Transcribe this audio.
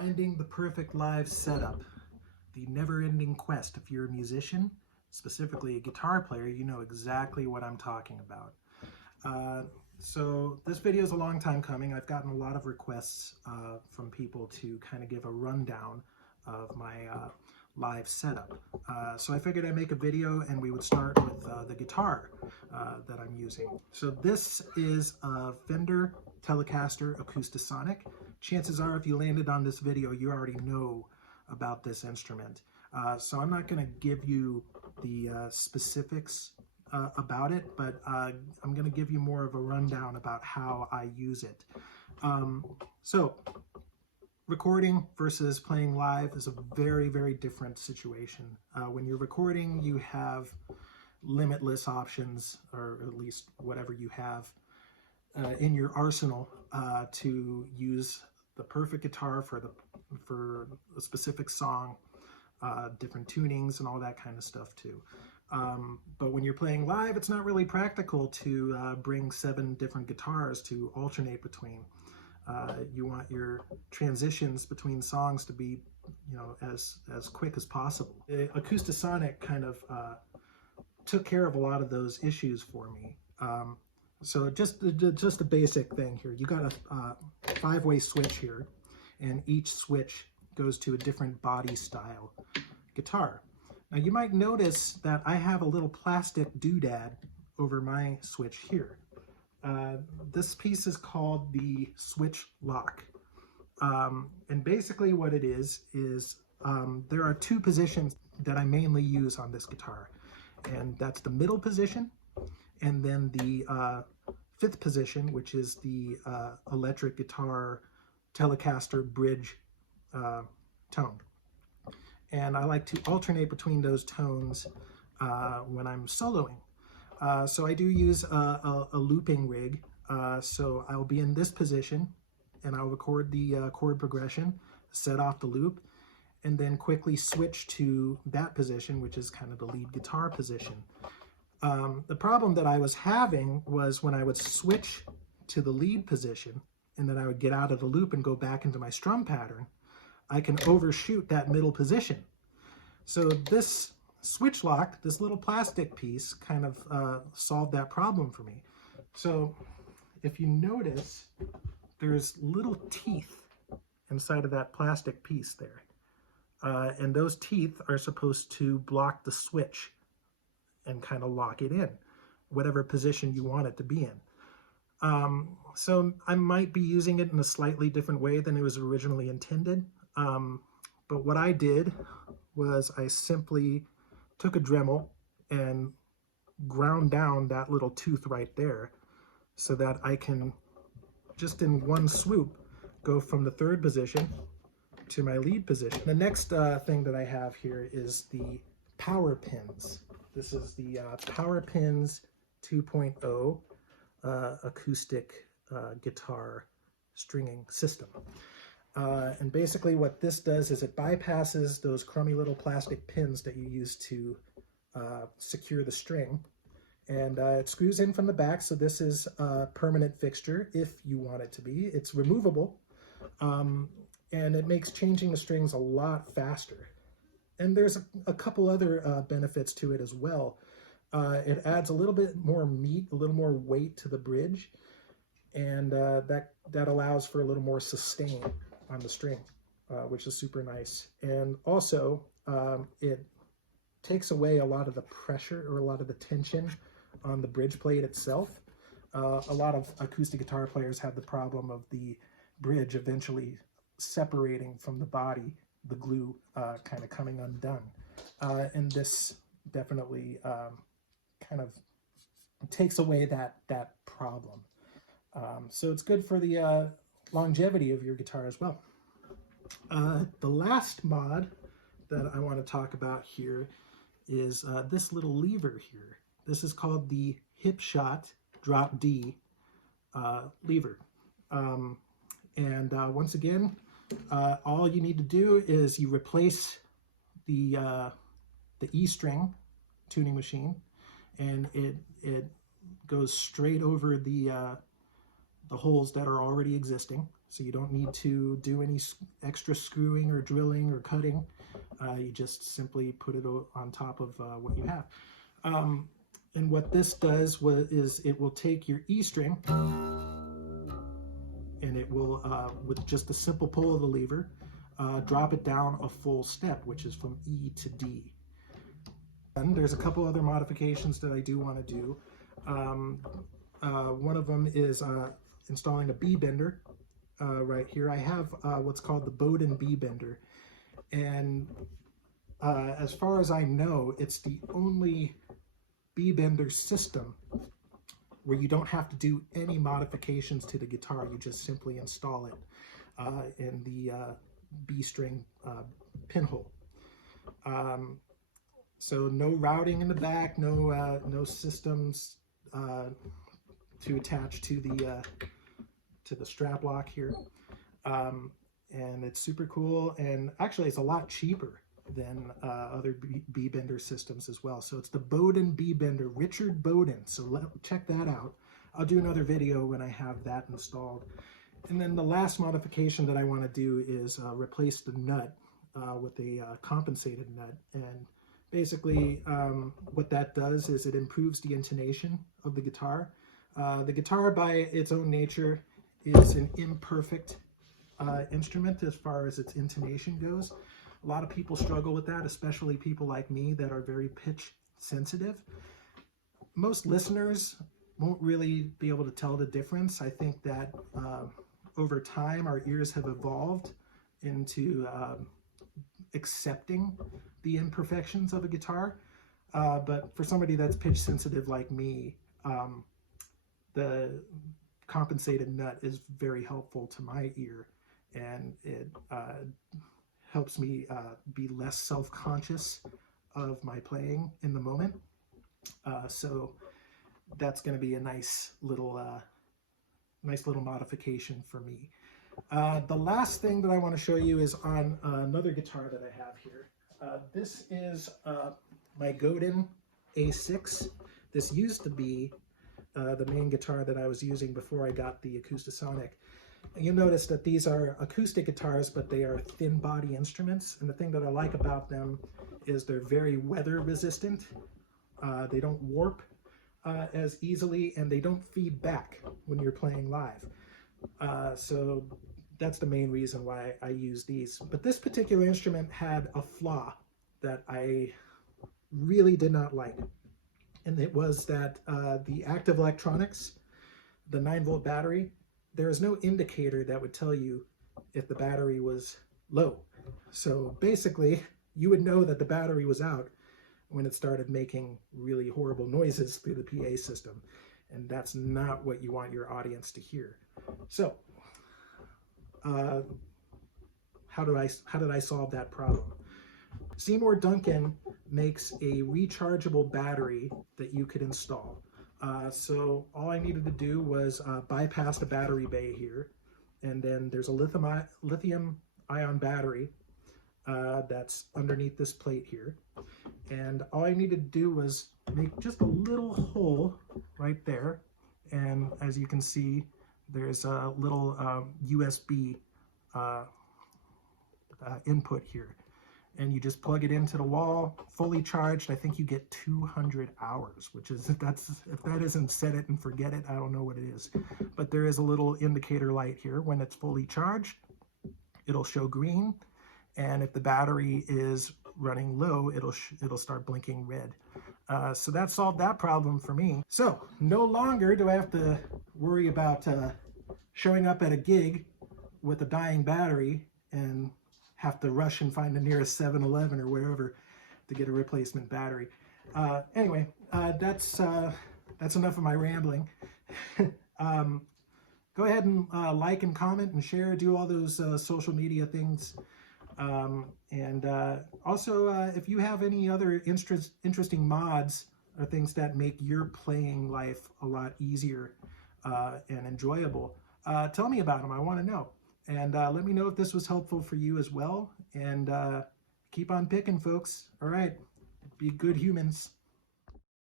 Finding the perfect live setup, the never-ending quest. If you're a musician, specifically a guitar player, you know exactly what I'm talking about. So this video is a long time coming. I've gotten a lot of requests from people to kind of give a rundown of my live setup. So I figured I'd make a video and we would start with the guitar that I'm using. So this is a Fender Telecaster Acoustasonic. Chances are if you landed on this video, you already know about this instrument. So I'm not going to give you the specifics about it, but I'm going to give you more of a rundown about how I use it. So recording versus playing live is a very, very different situation. When you're recording, you have limitless options, or at least whatever you have in your arsenal to use the perfect guitar for a specific song, different tunings and all that kind of stuff too. But when you're playing live, it's not really practical to bring 7 different guitars to alternate between. You want your transitions between songs to be, as quick as possible. The Acoustasonic kind of took care of a lot of those issues for me. So just a basic thing here. You got a 5-way switch here, and each switch goes to a different body style guitar. Now you might notice that I have a little plastic doodad over my switch here. This piece is called the switch lock. And basically what it is there are 2 positions that I mainly use on this guitar. And that's the middle position, and then the 5th position, which is the electric guitar Telecaster bridge tone. And I like to alternate between those tones when I'm soloing. So I do use a looping rig. So I'll be in this position and I'll record the chord progression, set off the loop, and then quickly switch to that position, which is kind of the lead guitar position. The problem that I was having was when I would switch to the lead position and then I would get out of the loop and go back into my strum pattern, I can overshoot that middle position. So this switch lock, this little plastic piece, kind of solved that problem for me. So if you notice, there's little teeth inside of that plastic piece there. And those teeth are supposed to block the switch and kind of lock it in, whatever position you want it to be in. So I might be using it in a slightly different way than it was originally intended. But what I did was I simply took a Dremel and ground down that little tooth right there so that I can just in one swoop go from the 3rd position to my lead position. The next thing that I have here is the power pins. This is the Power Pins 2.0 acoustic guitar stringing system. And basically what this does is it bypasses those crummy little plastic pins that you use to secure the string. And it screws in from the back, so this is a permanent fixture if you want it to be. It's removable, and it makes changing the strings a lot faster. And there's a couple other benefits to it as well. It adds a little bit more meat, a little more weight to the bridge, and that allows for a little more sustain on the string, which is super nice. And also, it takes away a lot of the pressure or a lot of the tension on the bridge plate itself. A lot of acoustic guitar players have the problem of the bridge eventually separating from the body, the glue kind of coming undone. And this definitely kind of takes away that problem. So it's good for the longevity of your guitar as well. The last mod that I want to talk about here is this little lever here. This is called the Hip Shot Drop D lever. Once again, all you need to do is you replace the E string tuning machine, and it goes straight over the holes that are already existing. So you don't need to do any extra screwing or drilling or cutting. You just simply put it on top of what you have. And what this does is it will take your E string and it will, with just a simple pull of the lever, drop it down a full step, which is from E to D. And there's a couple other modifications that I do want to do. One of them is installing a B bender right here. I have what's called the Bowden B bender, and as far as I know, it's the only B bender system where you don't have to do any modifications to the guitar. You just simply install it in the B string pinhole. So no routing in the back, no systems to attach to the strap lock here, and it's super cool. And actually, it's a lot cheaper than other B bender systems as well. So it's the Bowden B bender, Richard Bowden. So check that out. I'll do another video when I have that installed. And then the last modification that I want to do is replace the nut with a compensated nut. And basically, what that does is it improves the intonation of the guitar. The guitar, by its own nature, is an imperfect instrument as far as its intonation goes. A lot of people struggle with that, especially people like me that are very pitch sensitive. Most listeners won't really be able to tell the difference. I think that over time, our ears have evolved into accepting the imperfections of a guitar. But for somebody that's pitch sensitive like me, the compensated nut is very helpful to my ear, and it helps me be less self-conscious of my playing in the moment. So that's going to be a nice little modification for me. The last thing that I want to show you is on another guitar that I have here. This is my Godin A6. This used to be the main guitar that I was using before I got the Acoustasonic. You'll notice that these are acoustic guitars, but they are thin body instruments. And the thing that I like about them is they're very weather resistant. They don't warp as easily, and they don't feed back when you're playing live. So that's the main reason why I use these. But this particular instrument had a flaw that I really did not like. And it was that the active electronics, the 9-volt battery, there is no indicator that would tell you if the battery was low. So basically, you would know that the battery was out when it started making really horrible noises through the PA system. And that's not what you want your audience to hear. So, how did I solve that problem? Seymour Duncan makes a rechargeable battery that you could install. So all I needed to do was bypass the battery bay here, and then there's a lithium ion battery that's underneath this plate here. And all I needed to do was make just a little hole right there, and as you can see, there's a little USB input here. And you just plug it into the wall, fully charged. I think you get 200 hours, which is, if that isn't set it and forget it, I don't know what it is. But there is a little indicator light here. When it's fully charged, it'll show green. And if the battery is running low, it'll start blinking red. So that solved that problem for me. So no longer do I have to worry about showing up at a gig with a dying battery and have to rush and find the nearest 7-Eleven or wherever to get a replacement battery. Anyway, that's enough of my rambling. Go ahead and like and comment and share, do all those social media things. And also, if you have any other interesting mods or things that make your playing life a lot easier and enjoyable, tell me about them. I want to know. And let me know if this was helpful for you as well. And keep on picking, folks. All right. Be good humans.